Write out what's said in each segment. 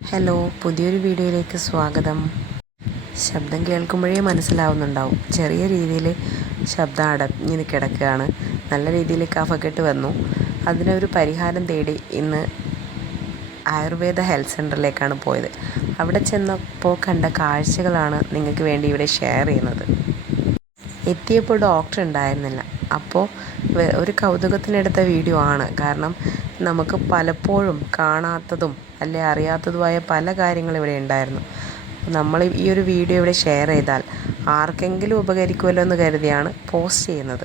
Hello, പുതിയൊരു വീഡിയോയിലേക്ക് സ്വാഗതം. ശബ്ദം കേൾക്കുമ്പോഴേ മനസ്സിലാവുന്നുണ്ടാവും, ചെറിയ രീതിയിൽ ശബ്ദം അടഞ്ഞ് കിടക്കുകയാണ്. നല്ല രീതിയിൽ കഫക്കെട്ട് വന്നു. അതിനൊരു പരിഹാരം തേടി ഇന്ന് ആയുർവേദ ഹെൽത്ത് സെൻ്ററിലേക്കാണ് പോയത്. അവിടെ ചെന്നപ്പോൾ കണ്ട കാഴ്ചകളാണ് നിങ്ങൾക്ക് വേണ്ടി ഇവിടെ ഷെയർ ചെയ്യുന്നത്. എത്തിയപ്പോൾ ഡോക്ടർ ഉണ്ടായിരുന്നില്ല. അപ്പോൾ ഒരു കൗതുകത്തിനെടുത്ത വീഡിയോ ആണ്. കാരണം നമുക്ക് പലപ്പോഴും കാണാത്തതും അല്ലെ അറിയാത്തതുമായ പല കാര്യങ്ങളും ഇവിടെ ഉണ്ടായിരുന്നു. നമ്മൾ ഈ ഒരു വീഡിയോ ഇവിടെ ഷെയർ ചെയ്താൽ ആർക്കെങ്കിലും ഉപകരിക്കുമല്ലോ എന്ന് കരുതിയാണ് പോസ്റ്റ് ചെയ്യുന്നത്.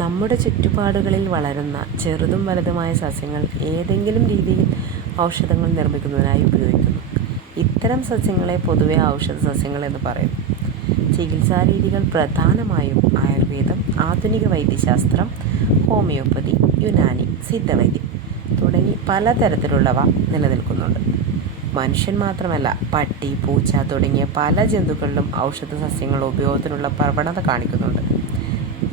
നമ്മുടെ ചുറ്റുപാടുകളിൽ വളരുന്ന ചെറുതും വലുതുമായ സസ്യങ്ങൾ ഏതെങ്കിലും രീതിയിൽ ഔഷധങ്ങൾ നിർമ്മിക്കുന്നതിനായി ഉപയോഗിക്കുന്നു. ഇത്തരം സസ്യങ്ങളെ പൊതുവെ ഔഷധ സസ്യങ്ങൾ എന്ന് പറയും. ചികിത്സാരീതികൾ പ്രധാനമായും ആയുർവേദം, ആധുനിക വൈദ്യശാസ്ത്രം, ഹോമിയോപ്പതി, യുനാനി, സിദ്ധവൈദ്യം തുടങ്ങി പലതരത്തിലുള്ളവ നിലനിൽക്കുന്നുണ്ട്. മനുഷ്യൻ മാത്രമല്ല, പട്ടി, പൂച്ച തുടങ്ങിയ പല ജന്തുക്കളിലും ഔഷധ സസ്യങ്ങൾ ഉപയോഗത്തിനുള്ള പ്രവണത കാണിക്കുന്നുണ്ട്.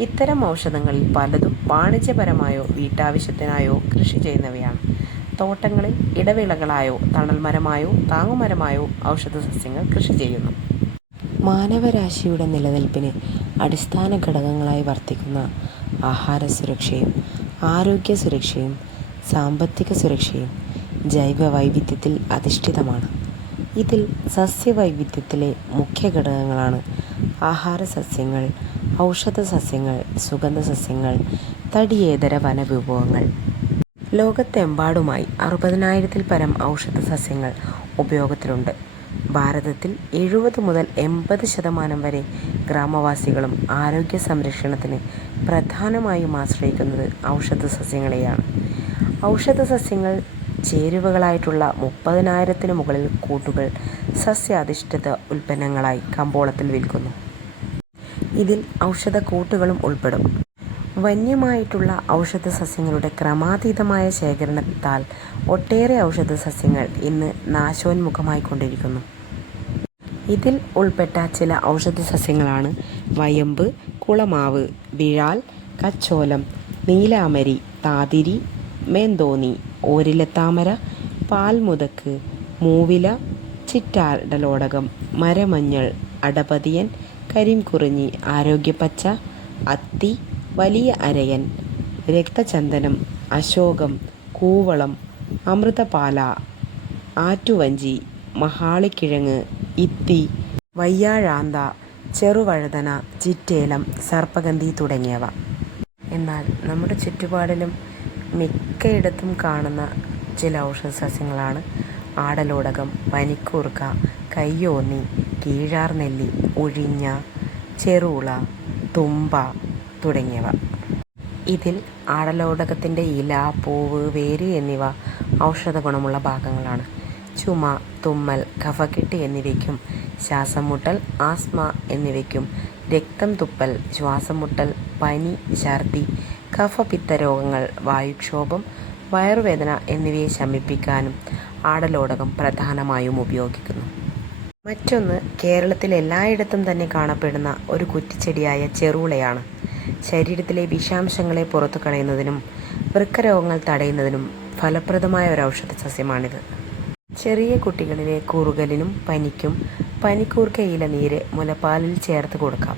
ഇത്തരം ഔഷധങ്ങളിൽ പലതും വാണിജ്യപരമായോ വീട്ടാവശ്യത്തിനായോ കൃഷി ചെയ്യുന്നവയാണ്. തോട്ടങ്ങളിൽ ഇടവിളകളായോ തണൽമരമായോ താങ്ങുമരമായോ ഔഷധ സസ്യങ്ങൾ കൃഷി ചെയ്യുന്നു. മാനവരാശിയുടെ നിലനിൽപ്പിന് അടിസ്ഥാന ഘടകങ്ങളായി വർത്തിക്കുന്ന ആഹാര സുരക്ഷയും ആരോഗ്യ സുരക്ഷയും സാമ്പത്തിക സുരക്ഷയും ജൈവ വൈവിധ്യത്തിൽ അധിഷ്ഠിതമാണ്. ഇതിൽ സസ്യവൈവിധ്യത്തിലെ മുഖ്യ ഘടകങ്ങളാണ് ആഹാര സസ്യങ്ങൾ, ഔഷധ സസ്യങ്ങൾ, സുഗന്ധ സസ്യങ്ങൾ, തടിയേതര വനവിഭവങ്ങൾ. ലോകത്തെമ്പാടുമായി 60,000-ൽ പരം ഔഷധ സസ്യങ്ങൾ ഉപയോഗത്തിലുണ്ട്. ഭാരതത്തിൽ 70 മുതൽ 80% വരെ ഗ്രാമവാസികളും ആരോഗ്യ സംരക്ഷണത്തിന് പ്രധാനമായും ആശ്രയിക്കുന്നത് ഔഷധ സസ്യങ്ങളെയാണ്. ഔഷധ സസ്യങ്ങൾ ചേരുവകളായിട്ടുള്ള 30,000-ന് മുകളിൽ കൂട്ടുകൾ സസ്യാധിഷ്ഠിത ഉൽപ്പന്നങ്ങളായി കമ്പോളത്തിൽ വിൽക്കുന്നു. ഇതിൽ ഔഷധക്കൂട്ടുകളും ഉൾപ്പെടും. വന്യമായിട്ടുള്ള ഔഷധ സസ്യങ്ങളുടെ ക്രമാതീതമായ ശേഖരണത്താൽ ഒട്ടേറെ ഔഷധ സസ്യങ്ങൾ ഇന്ന് നാശോന്മുഖമായിക്കൊണ്ടിരിക്കുന്നു. ഇതിൽ ഉൾപ്പെട്ട ചില ഔഷധ സസ്യങ്ങളാണ് വയമ്പ്, കുളമാവ്, വിഴാൽ, കച്ചോലം, നീലാമരി, താതിരി, മേന്തോന്നി, ഓരിലത്താമര, പാൽമുതക്ക്, മൂവില, ചിറ്റാടലോടകം, മരമഞ്ഞൾ, അടപതിയൻ, കരിംകുറിഞ്ഞി, ആരോഗ്യപ്പച്ച, അത്തി, വലിയ അരയൻ, രക്തചന്ദനം, അശോകം, കൂവളം, അമൃതപാല, ആറ്റുവഞ്ചി, മഹാളിക്കിഴങ്ങ്, ഇത്തി, വയ്യാഴാന്ത, ചെറുവഴുതന, ചിറ്റേലം, സർപ്പഗന്ധി തുടങ്ങിയവ. എന്നാൽ നമ്മുടെ ചുറ്റുപാടിലും മിക്കയിടത്തും കാണുന്ന ചില ഔഷധ സസ്യങ്ങളാണ് ആടലോടകം, പനിക്കൂർക്ക, കയ്യോന്നി, കീഴാർനെല്ലി, ഉഴിഞ്ഞ, ചെറുള, തുമ്പ തുടങ്ങിയവ. ഇതിൽ ആടലോടകത്തിൻ്റെ ഇല, പൂവ്, വേര് എന്നിവ ഔഷധ ഗുണമുള്ള ഭാഗങ്ങളാണ്. ചുമ, തുമ്മൽ, കഫക്കെട്ട് എന്നിവയ്ക്കും ശ്വാസം മുട്ടൽ, ആസ്മ എന്നിവയ്ക്കും രക്തം തുപ്പൽ, ശ്വാസം മുട്ടൽ, പനി, ഛർദി, കഫപിത്ത രോഗങ്ങൾ, വായുക്ഷോഭം, വയറുവേദന എന്നിവയെ ശമിപ്പിക്കാനും ആടലോടകം പ്രധാനമായും ഉപയോഗിക്കുന്നു. മറ്റൊന്ന്, കേരളത്തിൽ എല്ലായിടത്തും തന്നെ കാണപ്പെടുന്ന ഒരു കുറ്റിച്ചെടിയായ ചെറുളയാണ്. ശരീരത്തിലെ വിഷാംശങ്ങളെ പുറത്തു കളയുന്നതിനും വൃക്കരോഗങ്ങൾ തടയുന്നതിനും ഫലപ്രദമായ ഒരു ഔഷധ സസ്യമാണിത്. ചെറിയ കുട്ടികളിലെ കുറുകലിനും പനിക്കും പനിക്കൂർക്കയില നീര് മുലപ്പാലിൽ ചേർത്ത് കൊടുക്കാം.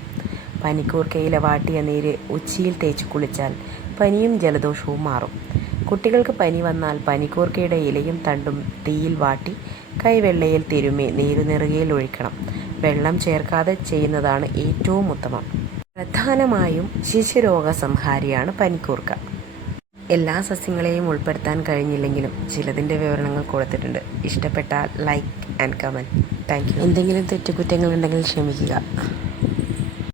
പനിക്കൂർക്കയില വാട്ടിയ നീര് ഉച്ചിയിൽ തേച്ച് കുളിച്ചാൽ പനിയും ജലദോഷവും മാറും. കുട്ടികൾക്ക് പനി വന്നാൽ പനിക്കൂർക്കയുടെ ഇലയും തണ്ടും തീയിൽ വാട്ടി കൈവെള്ളയിൽ തിരുമ്മി നീര് നെറുകയിൽ ഒഴിക്കണം. വെള്ളം ചേർക്കാതെ ചെയ്യുന്നതാണ് ഏറ്റവും ഉത്തമം. പ്രധാനമായും ശിശുരോഗ സംഹാരിയാണ് പനിക്കൂർക്ക. എല്ലാ സസ്യങ്ങളെയും ഉൾപ്പെടുത്താൻ കഴിഞ്ഞില്ലെങ്കിലും ചിലതിൻ്റെ വിവരണങ്ങൾ കൊടുത്തിട്ടുണ്ട്. ഇഷ്ടപ്പെട്ടാൽ like and comment. Thank you. എന്തെങ്കിലും തെറ്റുകുറ്റങ്ങളുണ്ടെങ്കിൽ ക്ഷമിക്കുക.